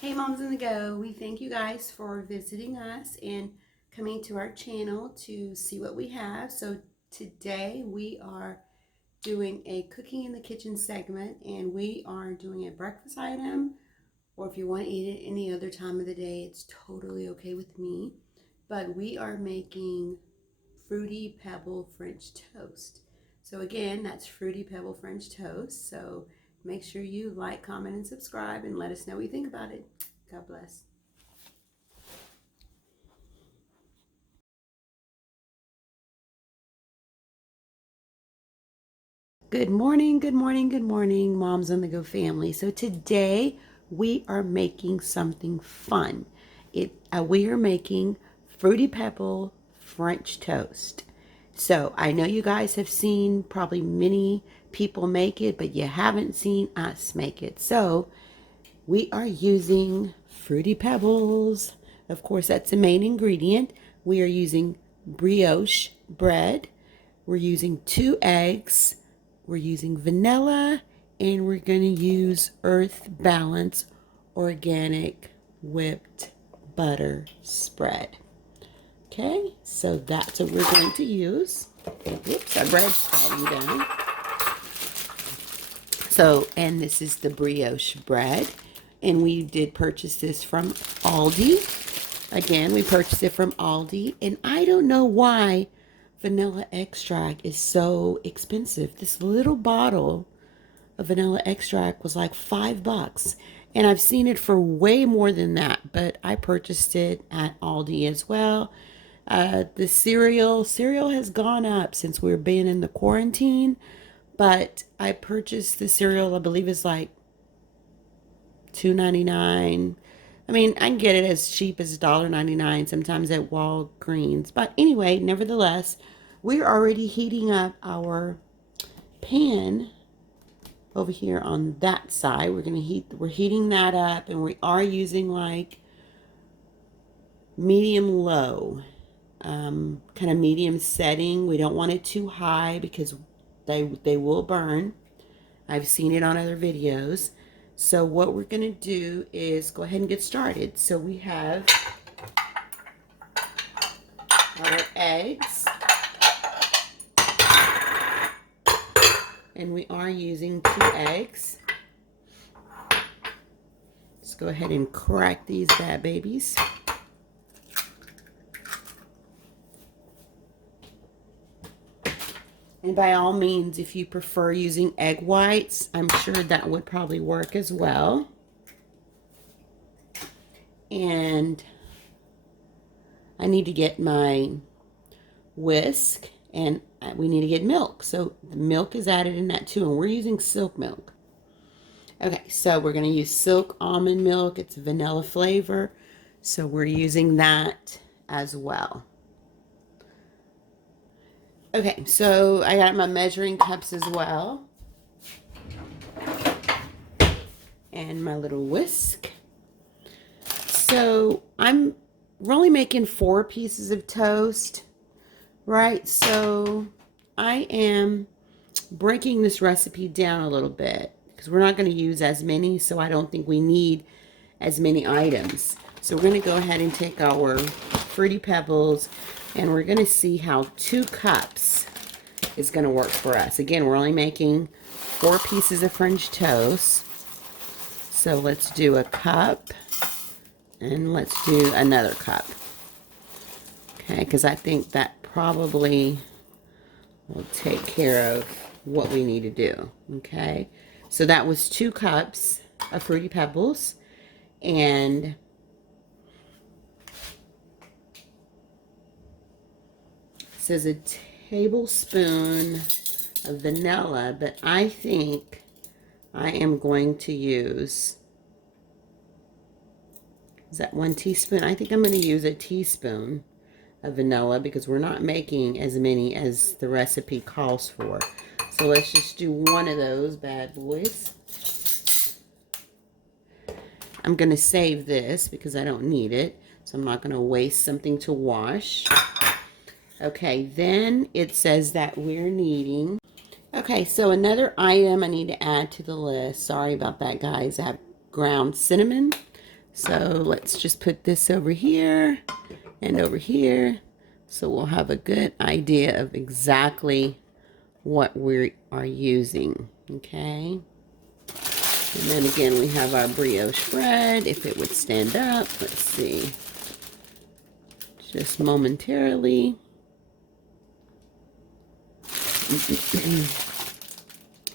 Hey Moms on the Go, we thank you guys for visiting us and coming to our channel to see what we have. So today we are doing a cooking in the kitchen segment, and we are doing a breakfast item, or if you want to eat it any other time of the day, it's totally okay with me. But we are making Fruity Pebble French toast. So again, that's Fruity Pebble French toast. So make sure you like, comment, and subscribe, and let us know what you think about it. God bless. Good morning, good morning, good morning, Moms on the Go family. So today we are making something fun. We are making Fruity Pebble French toast. So I know you guys have seen probably many people make it, but you haven't seen us make it. So we are using Fruity Pebbles. Of course, that's the main ingredient. We are using brioche bread. We're using 2 eggs. We're using vanilla, and we're going to use Earth Balance organic whipped butter spread. Okay, so that's what we're going to use. Whoops, our bread's falling down. So, and this is the brioche bread. And we did purchase this from Aldi. Again, we purchased it from Aldi. And I don't know why vanilla extract is so expensive. This little bottle of vanilla extract was like $5. And I've seen it for way more than that. But I purchased it at Aldi as well. The cereal has gone up since we're being in the quarantine. But I purchased the cereal, I believe it's like $2.99. I mean, I can get it as cheap as $1.99 sometimes at Walgreens. But anyway, nevertheless, we're already heating up our pan over here on that side. We're heating that up, and we are using like medium low, kind of medium setting. We don't want it too high because they will burn. I've seen it on other videos. So what we're going to do is go ahead and get started. So we have our eggs, and we are using 2 eggs. Let's go ahead and crack these bad babies. And by all means, if you prefer using egg whites, I'm sure that would probably work as well. And I need to get my whisk, and we need to get milk. So the milk is added in that too, and we're using silk milk. Okay, so we're going to use silk almond milk. It's vanilla flavor, so we're using that as well. Okay, so I got my measuring cups as well, and my little whisk. So we're only making 4 pieces of toast, right? So I am breaking this recipe down a little bit because we're not going to use as many, so I don't think we need as many items. So we're going to go ahead and take our Fruity Pebbles, and we're going to see how 2 cups is going to work for us. Again, we're only making 4 pieces of French toast. So let's do a cup, and let's do another cup. Okay, because I think that probably will take care of what we need to do. Okay, so that was 2 cups of Fruity Pebbles, and it says a tablespoon of vanilla, but I think I am going to use, is that 1 teaspoon? I think I'm going to use a teaspoon of vanilla because we're not making as many as the recipe calls for. So let's just do 1 of those bad boys. I'm going to save this because I don't need it. So I'm not going to waste something to wash. Okay, then it says that we're needing... Okay, so another item I need to add to the list. Sorry about that, guys. I have ground cinnamon. So let's just put this over here and over here. So we'll have a good idea of exactly what we are using, okay? And then again, we have our brioche bread. If it would stand up, let's see. Just momentarily.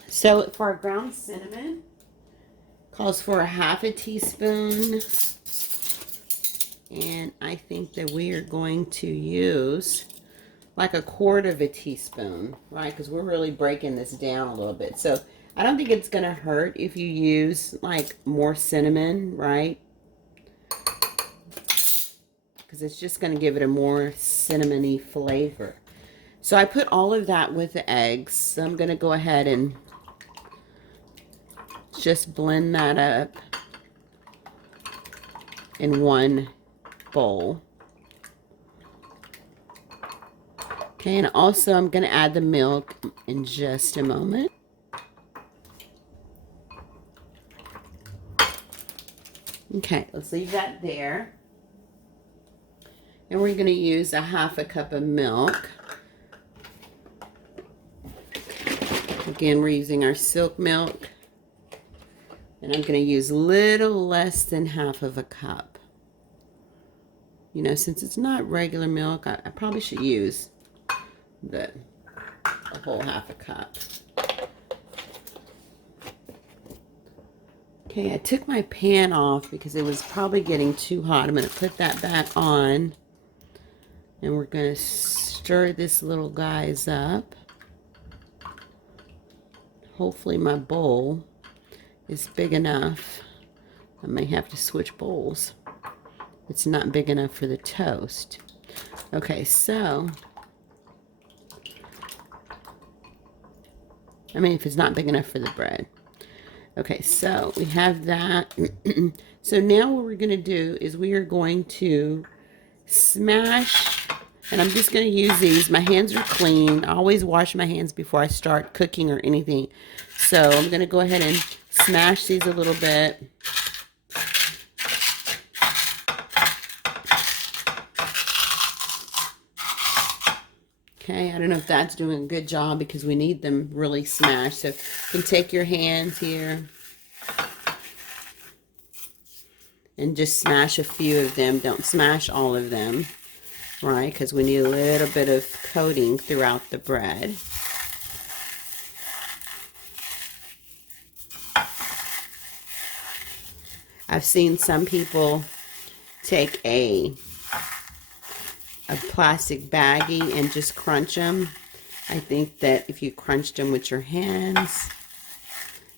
So for our ground cinnamon, calls for a half a teaspoon. And I think that we are going to use like a quarter of a teaspoon, right? Because we're really breaking this down a little bit. So I don't think it's going to hurt if you use like more cinnamon, right? Because it's just going to give it a more cinnamony flavor. So I put all of that with the eggs. So I'm going to go ahead and just blend that up in one bowl. Okay, and also I'm going to add the milk in just a moment. Okay, let's leave that there. And we're going to use a half a cup of milk. Again, we're using our silk milk. And I'm going to use a little less than half of a cup. You know, since it's not regular milk, I probably should use a whole half a cup. Okay, I took my pan off because it was probably getting too hot. I'm going to put that back on. And we're going to stir this little guys up. Hopefully my bowl is big enough. I may have to switch bowls. It's not big enough for the toast. Okay, so I mean, if it's not big enough for the bread. Okay, so we have that. So now what we're going to do is we are going to smash, and I'm just going to use these. My hands are clean. I always wash my hands before I start cooking or anything. So I'm going to go ahead and smash these a little bit. Okay, I don't know if that's doing a good job because we need them really smashed. So you can take your hands here and just smash a few of them. Don't smash all of them, right? Because we need a little bit of coating throughout the bread. I've seen some people take a plastic baggie and just crunch them. I think that if you crunched them with your hands,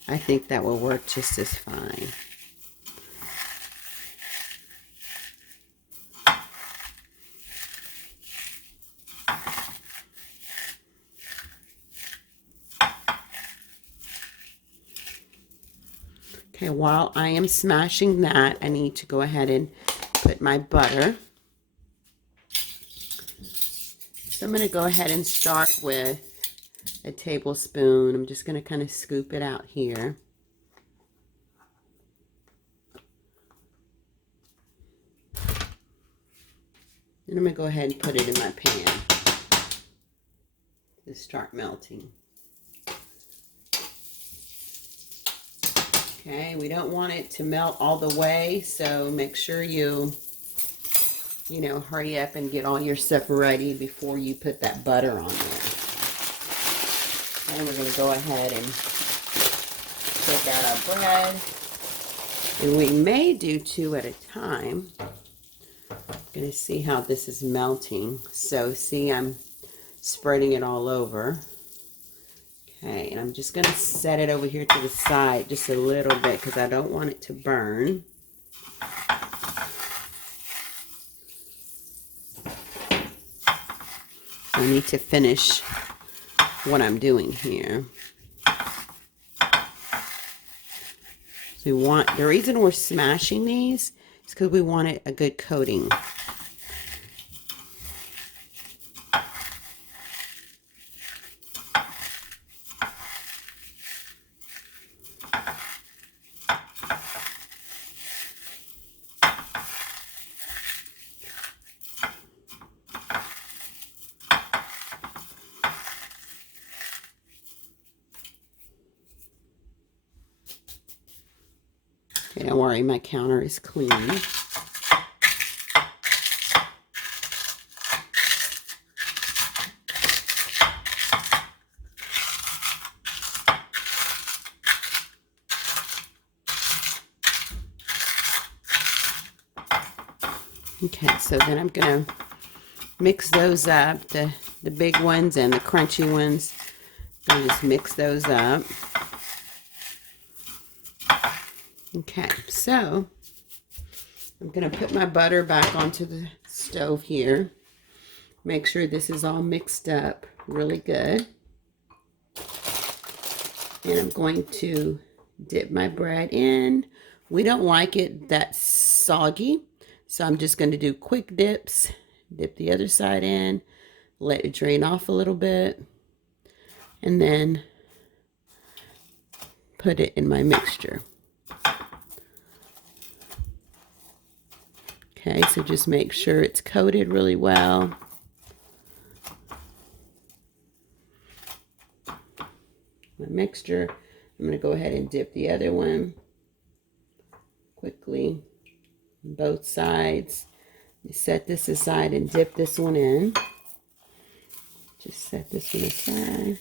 I think that will work just as fine. Okay, while I am smashing that, I need to go ahead and put my butter. So I'm going to go ahead and start with a tablespoon. I'm just going to kind of scoop it out here. And I'm going to go ahead and put it in my pan to start melting. Okay, we don't want it to melt all the way, so make sure you hurry up and get all your stuff ready before you put that butter on there. And we're going to go ahead and take out our bread. And we may do 2 at a time. I'm going to see how this is melting. So see, I'm spreading it all over. Okay, and I'm just going to set it over here to the side just a little bit because I don't want it to burn. I need to finish what I'm doing here. So the reason we're smashing these is because we want a good coating. worry, my counter is clean. Okay, so then I'm going to mix those up, the big ones and the crunchy ones. I'm going to just mix those up. Okay, so I'm going to put my butter back onto the stove here. Make sure this is all mixed up really good. And I'm going to dip my bread in. We don't like it that soggy, so I'm just going to do quick dips. Dip the other side in, let it drain off a little bit, and then put it in my mixture. Okay, so just make sure it's coated really well. My mixture, I'm going to go ahead and dip the other one quickly on both sides. You set this aside and dip this one in. Just set this one aside.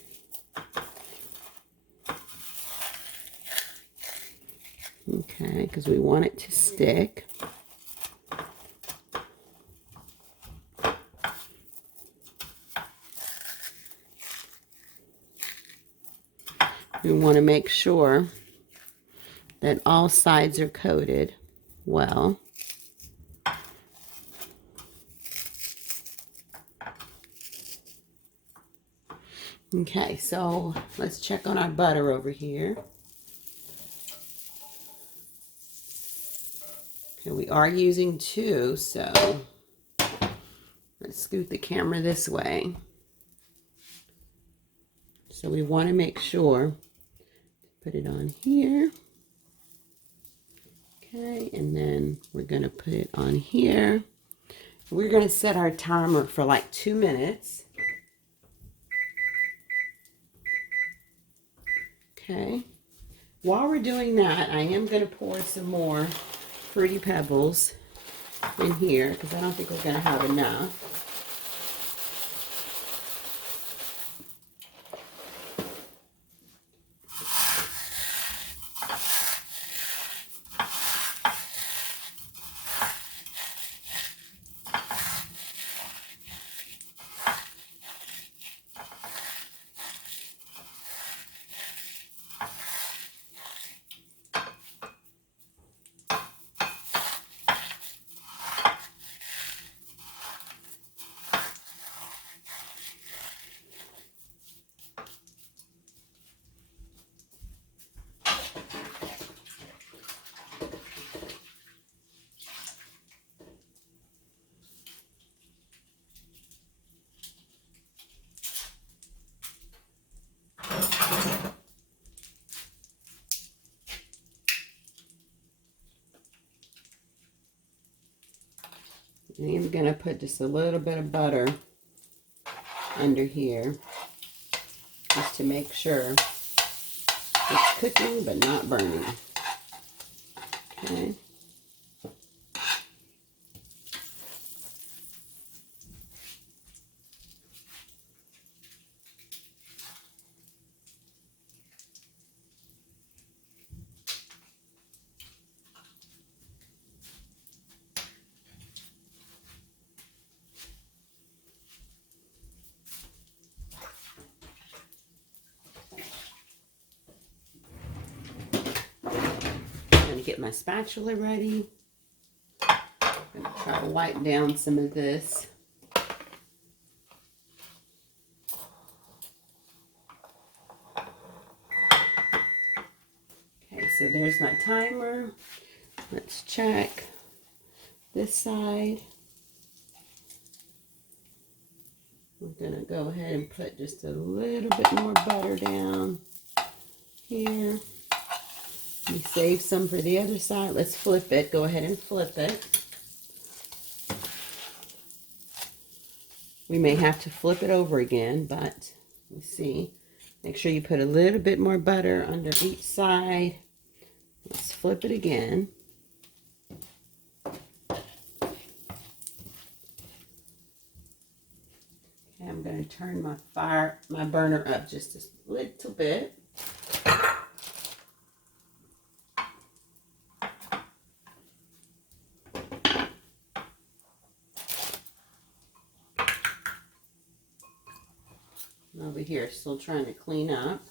Okay, because we want it to stick. We want to make sure that all sides are coated well. Okay, so let's check on our butter over here. Okay, we are using 2, so let's scoot the camera this way. So we want to make sure, put it on here. Okay, and then we're going to put it on here. We're going to set our timer for like 2 minutes. Okay, while we're doing that, I am going to pour some more Fruity Pebbles in here because I don't think we're going to have enough. I'm going to put just a little bit of butter under here just to make sure it's cooking but not burning. Okay. Get my spatula ready. I'm going to try to wipe down some of this. Okay, so there's my timer. Let's check this side. We're going to go ahead and put just a little bit more butter down here. We save some for the other side. Let's flip it. Go ahead and flip it. We may have to flip it over again, but let's see. Make sure you put a little bit more butter under each side. Let's flip it again. going to turn my burner up just a little bit. Over here, still trying to clean up.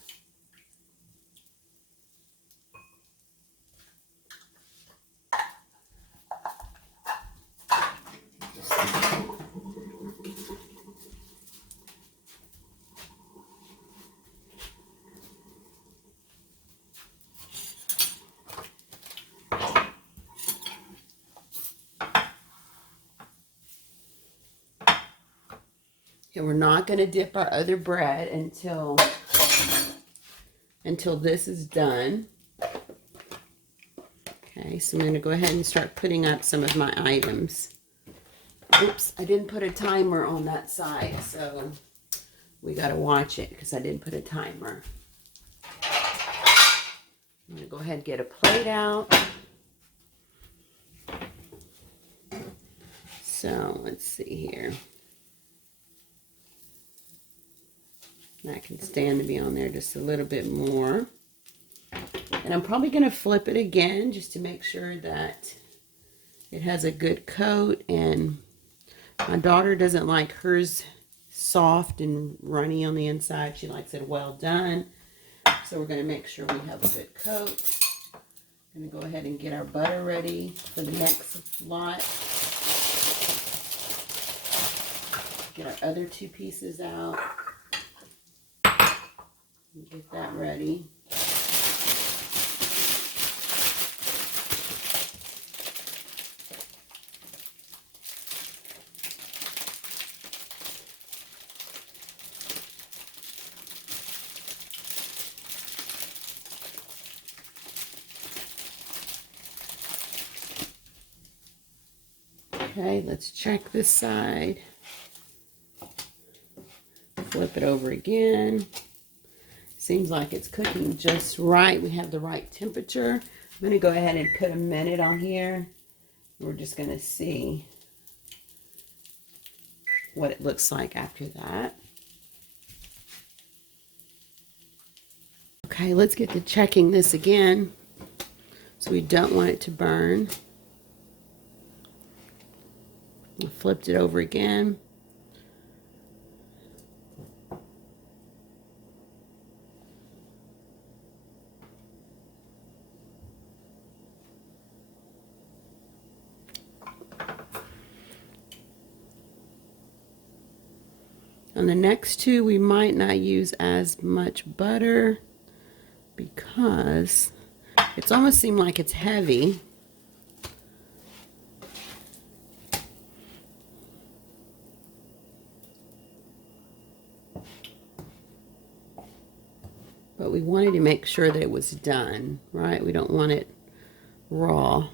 And we're not going to dip our other bread until this is done. Okay, so I'm going to go ahead and start putting up some of my items. Oops, I didn't put a timer on that side, so we got to watch it because I didn't put a timer. I'm going to go ahead and get a plate out. So let's see here. That can stand to be on there just a little bit more. And I'm probably going to flip it again just to make sure that it has a good coat. And my daughter doesn't like hers soft and runny on the inside. She likes it well done. So we're going to make sure we have a good coat. I'm going to go ahead and get our butter ready for the next lot. Get our other two pieces out. Get that ready. Okay, let's check this side. Flip it over again. Seems like it's cooking just right. We have the right temperature. I'm going to go ahead and put a minute on here. We're just going to see what it looks like after that. Okay, let's get to checking this again. So we don't want it to burn. I flipped it over again. On the next two, we might not use as much butter because it's almost seemed like it's heavy. But we wanted to make sure that it was done, right? We don't want it raw.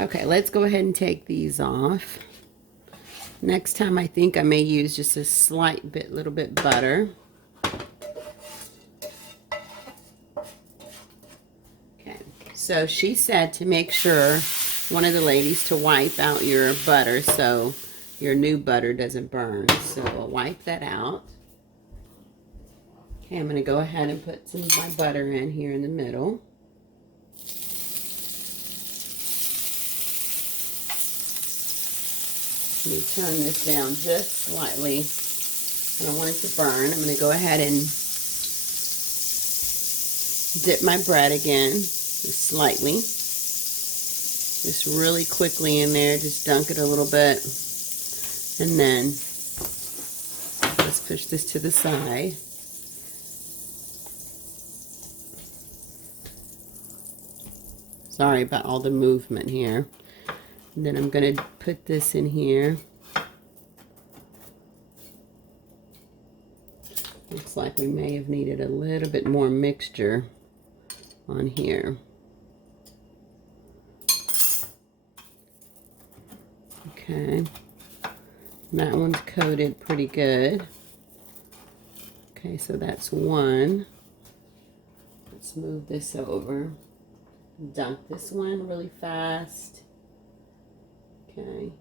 Okay, let's go ahead and take these off. Next time I think I may use just a little bit butter. Okay, so she said to make sure, one of the ladies, to wipe out your butter so your new butter doesn't burn. So we'll wipe that out. Okay, I'm going to go ahead and put some of my butter in here in the middle. Let me turn this down just slightly. I don't want it to burn. I'm going to go ahead and dip my bread again, just slightly. Just really quickly in there, just dunk it a little bit. And then, let's push this to the side. Sorry about all the movement here. And then I'm going to put this in here. Looks like we may have needed a little bit more mixture on here. Okay. That one's coated pretty good. Okay, so that's one. Let's move this over. Dunk this one really fast. Okay.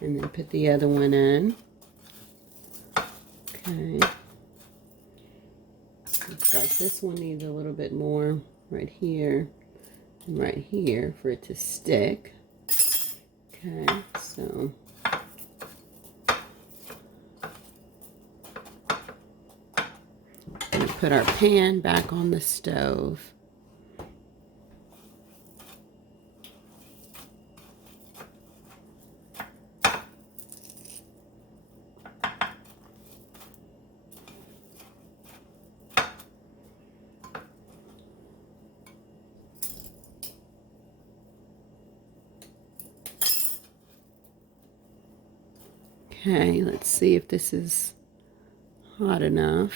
And then put the other one in. Okay. Looks like this one needs a little bit more right here and right here for it to stick. Okay, so I'm going to put our pan back on the stove. Okay, let's see if this is hot enough.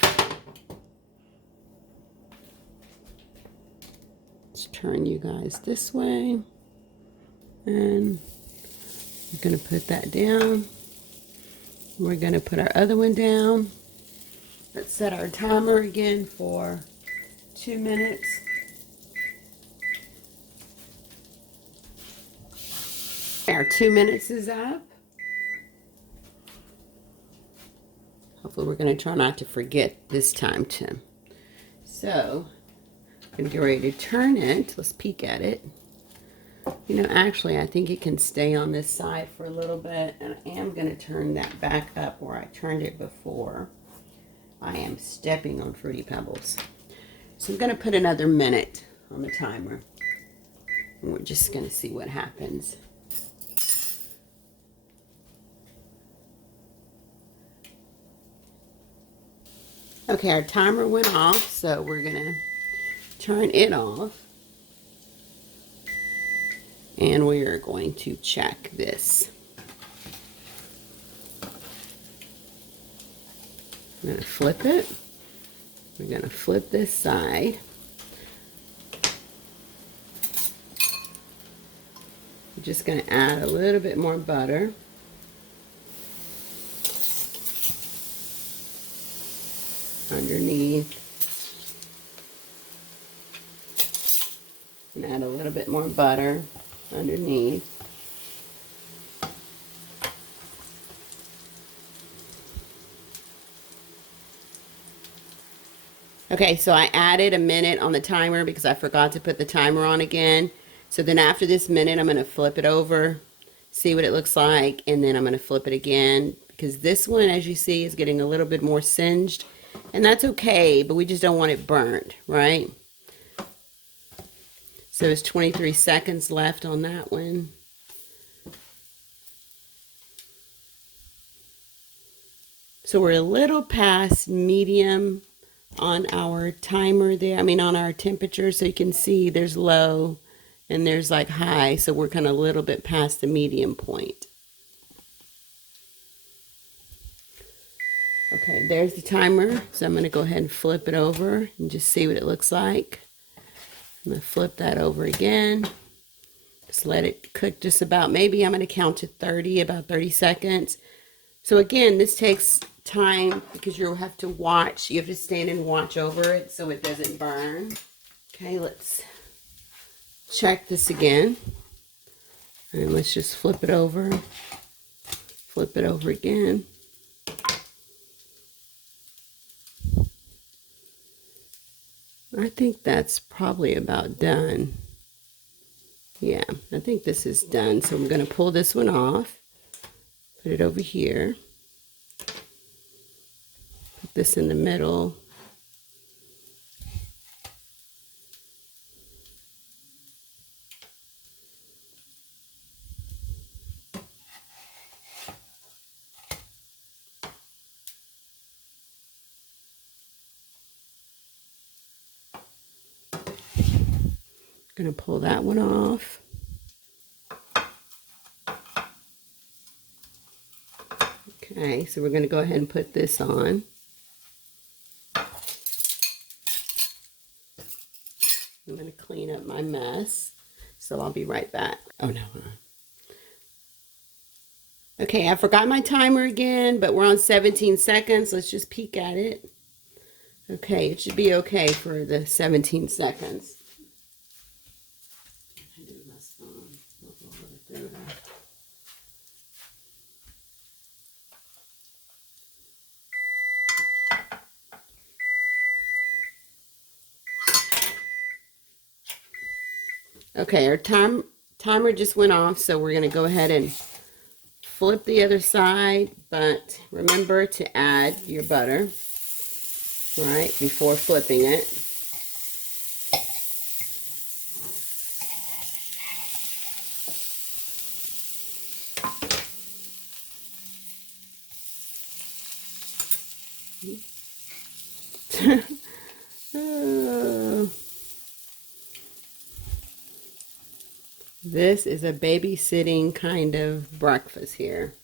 Let's turn you guys this way. And I'm going to put that down. We're going to put our other one down. Let's set our timer again for 2 minutes. Our 2 minutes is up. Hopefully we're going to try not to forget this time too. So I'm going to get ready to turn it. Let's peek at it. You know, actually I think it can stay on this side for a little bit, and I am going to turn that back up where I turned it before. I am stepping on Fruity Pebbles. So I'm going to put another minute on the timer, and we're just going to see what happens. Okay, our timer went off, so we're going to turn it off. And we are going to check this. I'm going to flip it. We're going to flip this side. I'm just going to add a little bit more butter. Underneath. And add a little bit more butter underneath. Okay, so I added a minute on the timer because I forgot to put the timer on again. So then after this minute, I'm going to flip it over, see what it looks like, and then I'm going to flip it again, because this one, as you see, is getting a little bit more singed, and that's okay, but we just don't want it burnt, right? So it's 23 seconds left on that one. So we're a little past medium on our timer there, on our temperature, so you can see there's low and there's like high, so we're kind of a little bit past the medium point. Okay, there's the timer, so I'm going to go ahead and flip it over and just see what it looks like. I'm going to flip that over again. Just let it cook just about, maybe I'm going to count to 30, about 30 seconds. So again, this takes time because you'll have to watch. You have to stand and watch over it so it doesn't burn. Okay, let's check this again. And let's just flip it over. Flip it over again. I think that's probably about done. Yeah, I think this is done. So I'm going to pull this one off. Put it over here. Put this in the middle. Gonna pull that one off. Okay, so we're gonna go ahead and put this on. I'm gonna clean up my mess, so I'll be right back. Oh no. Okay, I forgot my timer again, but we're on 17 seconds. Let's just peek at it. Okay, it should be okay for the 17 seconds. Okay, our timer just went off, so we're going to go ahead and flip the other side, but remember to add your butter, right, before flipping it. This is a babysitting kind of breakfast here.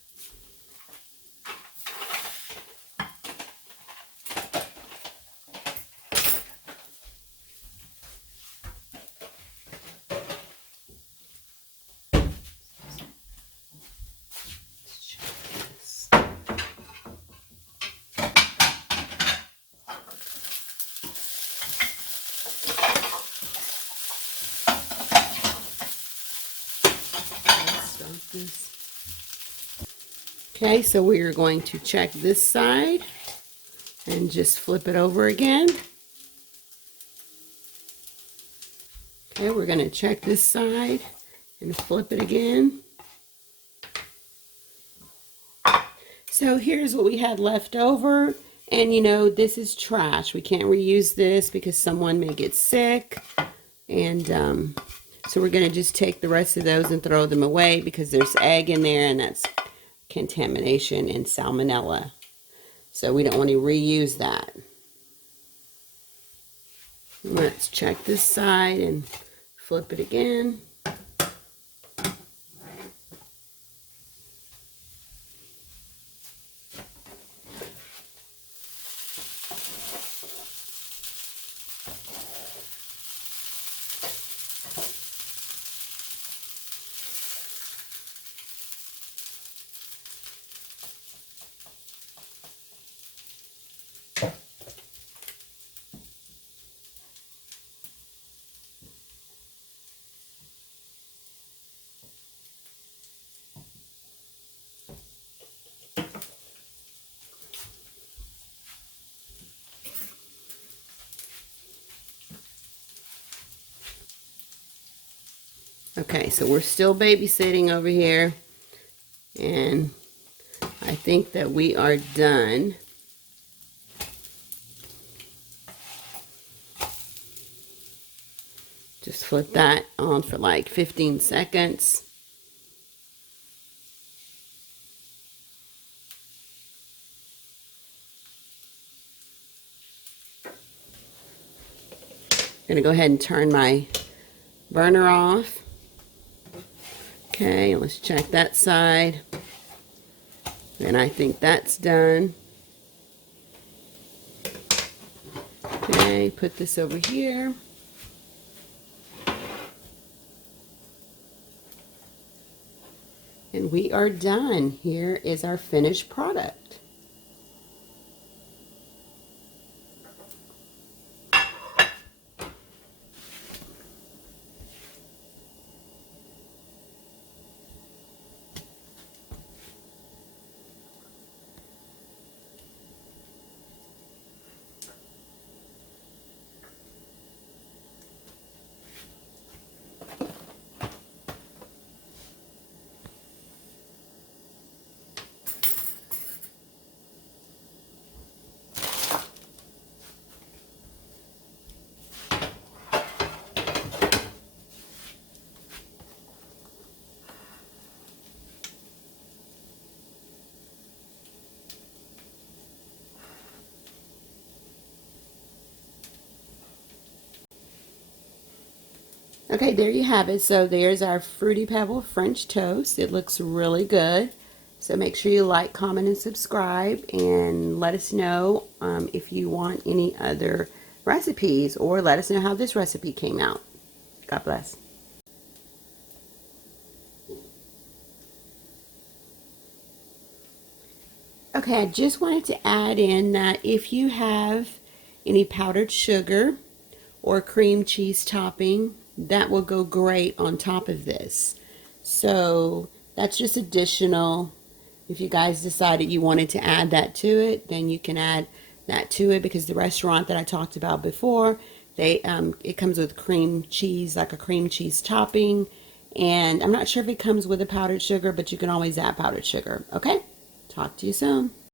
Okay, so we are going to check this side and just flip it over again. Okay, we're going to check this side and flip it again. So here's what we had left over, and you know, this is trash. We can't reuse this because someone may get sick, and so we're going to just take the rest of those and throw them away because there's egg in there, and that's contamination and salmonella. So we don't want to reuse that. Let's check this side and flip it again. Okay, so we're still babysitting over here, and I think that we are done. Just flip that on for like 15 seconds. I'm gonna go ahead and turn my burner off. Okay, let's check that side. And I think that's done. Okay, put this over here. And we are done. Here is our finished product. Okay, there you have it. So there's our Fruity Pebble French toast. It looks really good. So make sure you like, comment, and subscribe, and let us know if you want any other recipes, or let us know how this recipe came out. God bless. Okay, I just wanted to add in that if you have any powdered sugar or cream cheese topping, that will go great on top of this. So that's just additional. If you guys decided you wanted to add that to it, then you can add that to it, because the restaurant that I talked about before, it comes with cream cheese, like a cream cheese topping. And I'm not sure if it comes with a powdered sugar, but you can always add powdered sugar. Okay? Talk to you soon.